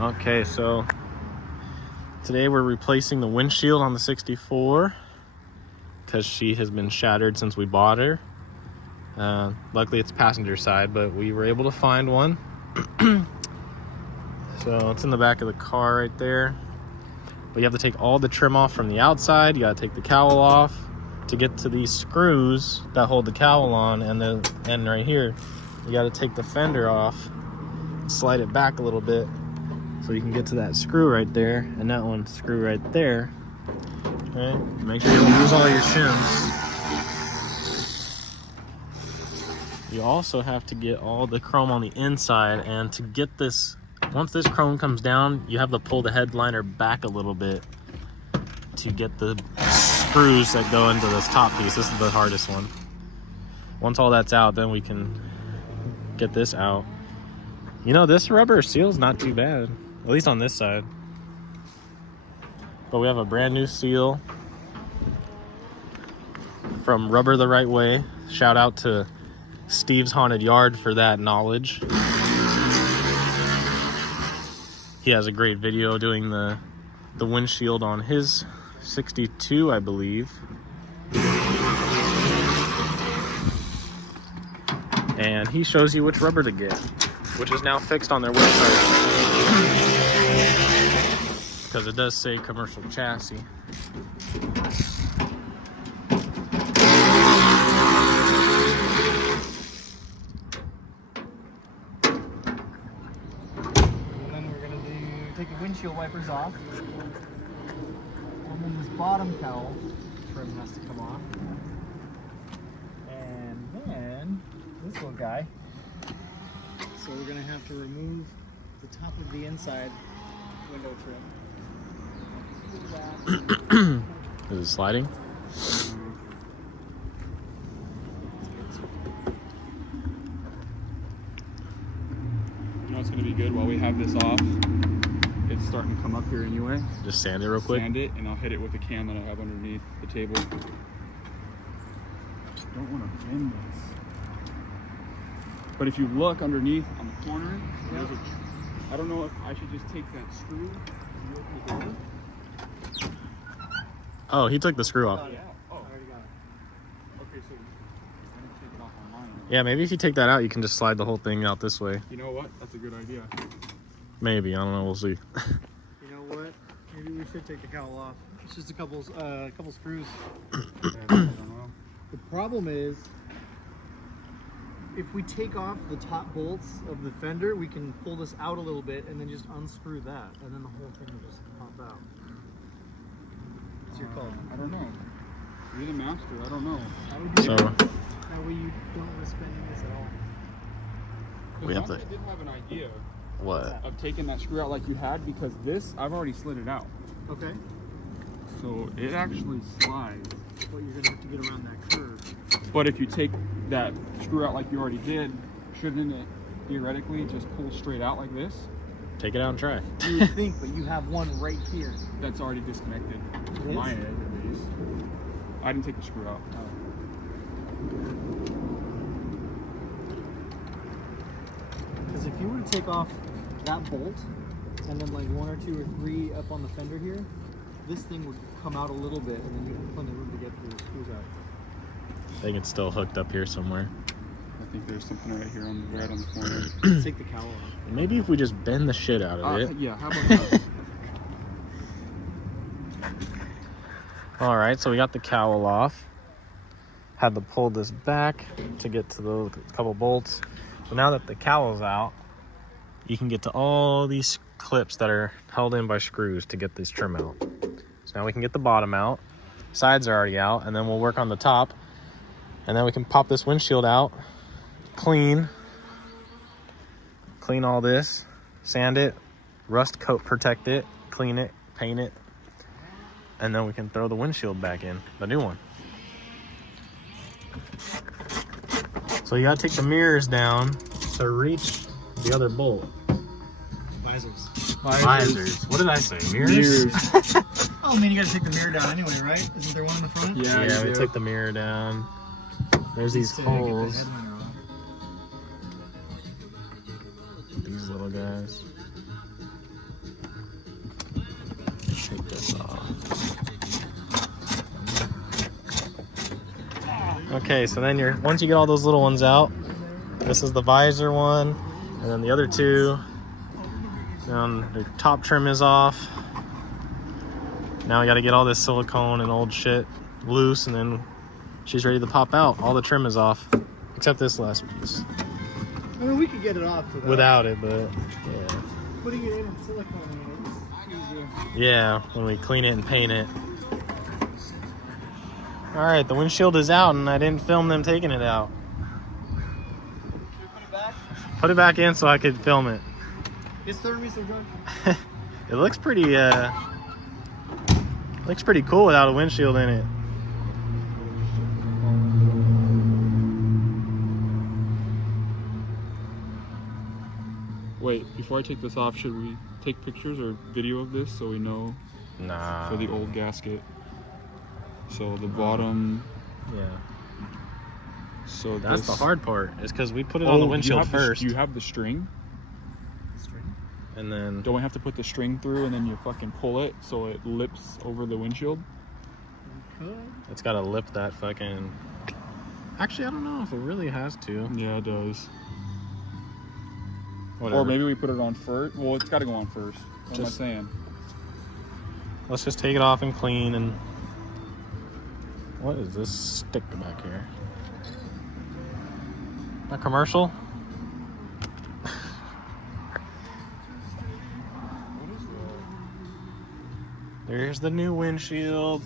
Okay, so today we're replacing the windshield on the 64 because she has been shattered since we bought her. Luckily it's passenger side, but we were able to find one. So it's in the back of the car right there. But you have to take all the trim off from the outside. You got to take the cowl off to get to these screws that hold the cowl on, and then right here you got to take the fender off, slide it back a little bit so you can get to that screw right there, and that one screw right there. Okay, make sure you don't lose all your shims. You also have to get all the chrome on the inside, and to get this, once this chrome comes down, you have to pull the headliner back a little bit to get the screws that go into this top piece. This is the hardest one. Once all that's out, then we can get this out. You know, this rubber seal is not too bad, at least on this side. But we have a brand new seal from Rubber the Right Way. Shout out to Steve's Haunted Yard for that knowledge. He has a great video doing the windshield on his 62, I believe. And he shows you which rubber to get, which is now fixed on their website. Because it does say commercial chassis. Take the windshield wipers off, and then this bottom cowl trim has to come off, and then this little guy. So we're gonna have to remove the top of the inside window trim. Is it sliding? You know it's gonna be good while we have this off. It's starting to come up here anyway. Just sand it real quick. Sand it, and I'll hit it with the can that I have underneath the table. Don't want to bend this. But if you look underneath on the corner, there's I don't know if I should just take that screw and open the door. Oh, he took the screw off. Oh, yeah. Oh, I already got it. Okay, so I'm gonna take it off on mine. Yeah, maybe if you take that out, you can just slide the whole thing out this way. You know what? That's a good idea. Maybe, I don't know, we'll see. You know what? Maybe we should take the cowl off. It's just a couple screws. Yeah, I don't know. The problem is, if we take off the top bolts of the fender, we can pull this out a little bit and then just unscrew that, and then the whole thing will just pop out. What's your call? I don't know. You're the master. I don't know. So That way you don't risk spending this at all. we have I to. did have an idea What? of taking that screw out like you had, because this, I've already slid it out. Okay. So it actually slides. But you're gonna have to get around that curve. But if you take that screw out like you already did, shouldn't it theoretically just pull straight out like this? Take it out and try. You would think, but you have one right here. That's already disconnected from It my is? end at least. I didn't take the screw out. Because if you were to take off that bolt and then like 1 or 2 or 3 up on the fender here, this thing would come out a little bit, and then you have plenty of room to get the screws out. I think it's still hooked up here somewhere. I think there's something right here on the corner. Let's take the cowl off. Maybe if we just bend the shit out of it. Yeah, how about that? Alright, so we got the cowl off. Had to pull this back to get to the couple bolts. So now that the cowl's out, you can get to all these clips that are held in by screws to get this trim out. So now we can get the bottom out. Sides are already out, and then we'll work on the top. And then we can pop this windshield out, clean all this, sand it, rust coat protect it, clean it, paint it, and then we can throw the windshield back in, the new one. So you gotta take the mirrors down to reach the other bolt. Visors. Visors. What did I say? Mirrors? Oh, I mean, you gotta take the mirror down anyway, right? Isn't there one in the front? Yeah, we took the mirror down. There's these holes. These little guys. Okay, so then once you get all those little ones out, this is the visor one, and then the other two. The top trim is off. Now we got to get all this silicone and old shit loose, and then she's ready to pop out. All the trim is off, except this last piece. I mean, we could get it off without it, but yeah. Putting it in with silicone in it is easier. Yeah, when we clean it and paint it. All right, the windshield is out, and I didn't film them taking it out. Should we put it back? Put it back in so I could film it. It's throwing me some drunk. It looks pretty cool without a windshield in it. Wait, before I take this off, should we take pictures or video of this so we know? Nah. For the old gasket. So the bottom. Yeah. So that's the hard part, is because we put it on the windshield first. You have the string? And then don't we have to put the string through and then you fucking pull it so it lips over the windshield? It's got to lip that fucking... Actually, I don't know if it really has to. Yeah, it does. Whatever. Or maybe we put it on first. Well, it's got to go on first. What am I saying? Let's just take it off and clean. And what is this stick back here? A commercial? There's the new windshield.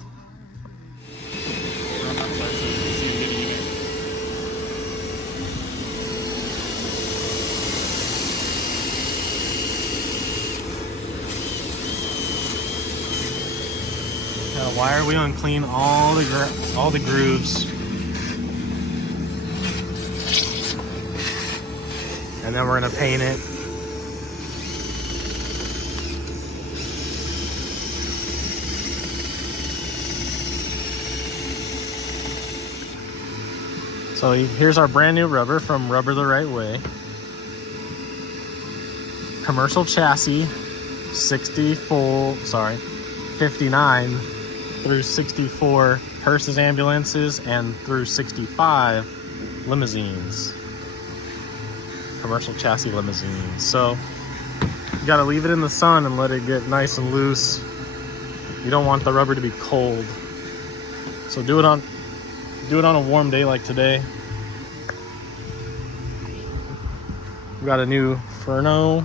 Why are we unclean all the grooves? And then we're gonna paint it. So here's our brand new rubber from Rubber the Right Way. Commercial chassis, 59 through 64 hearses, ambulances, and through 65 limousines. Commercial chassis limousines. So you gotta leave it in the sun and let it get nice and loose. You don't want the rubber to be cold. So do it on a warm day like today. We got a new Furno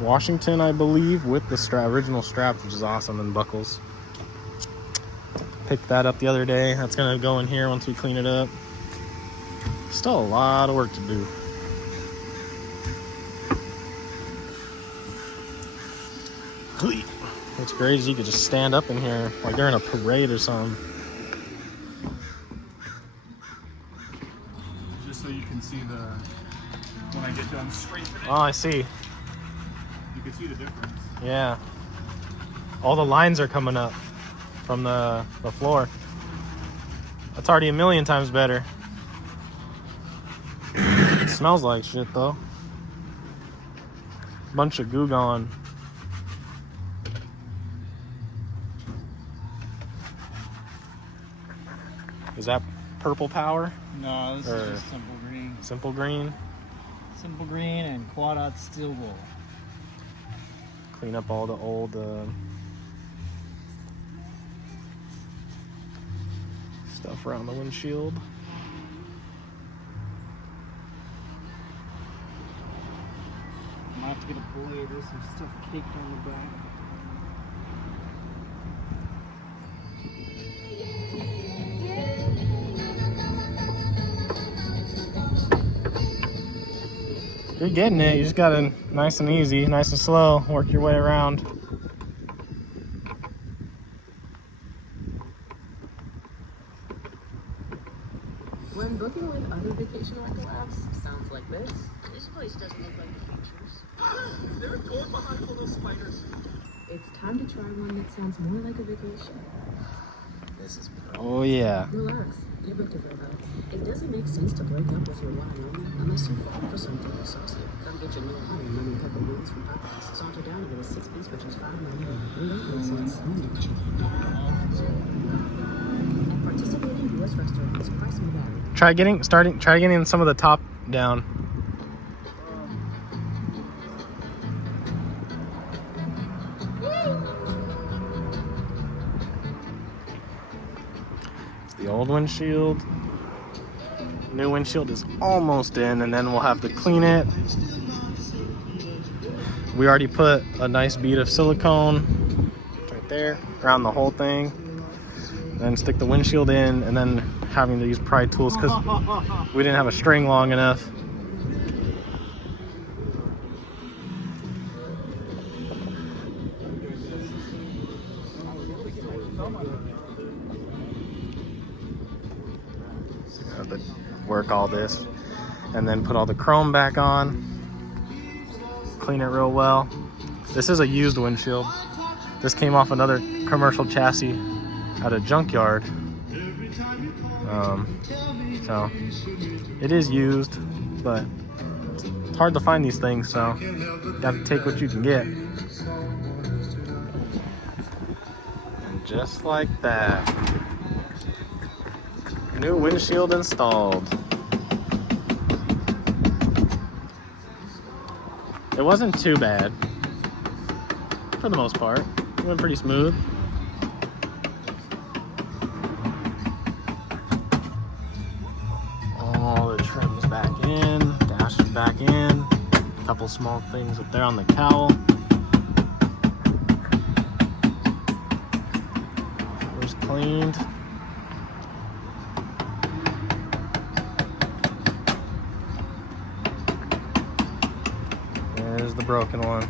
Washington, I believe, with the original straps, which is awesome, and buckles. Picked that up the other day. That's gonna go in here once we clean it up. Still a lot of work to do. What's great is you could just stand up in here like they're in a parade or something. Just so you can see when I get done scraping it. Oh, I see. You can see the difference. Yeah. All the lines are coming up from the floor. That's already a million times better. It smells like shit though. Bunch of goo gone. Is that purple power? No, this is just simple green. Simple green? Simple green and quad steel wool. Clean up all the old stuff around the windshield. Might have to get a blade. There's some stuff caked on the back. You're getting it. You just gotta nice and easy, nice and slow, work your way around. When booking with other vacation rental apps, sounds like this. This place doesn't look like the pictures. Is there a door behind all those spiders? It's time to try one that sounds more like a vacation. This is perfect. Oh yeah. Relax. You booked it, though. It doesn't make sense to break up with your one and only unless you fall for something that sucks you. Come get your new home and lemon pepper wings from Popeyes. Saunter down and get a 6-piece for just $5.99. And participating Swiss restaurants. Price may vary. Try getting some of the top down. It's the old windshield. New windshield is almost in, and then we'll have to clean it. We already put a nice bead of silicone right there around the whole thing. Then stick the windshield in, and then having to use pry tools because we didn't have a string long enough. Have to work all this and then put all the chrome back on. Clean it real well. This is a used windshield. This came off another commercial chassis at a junkyard. So it is used, but it's hard to find these things, so you got to take what you can get. And just like that, new windshield installed. It wasn't too bad for the most part. It went pretty smooth. All the trims back in, dash is back in. A couple small things up there on the cowl. Doors cleaned. There's the broken one.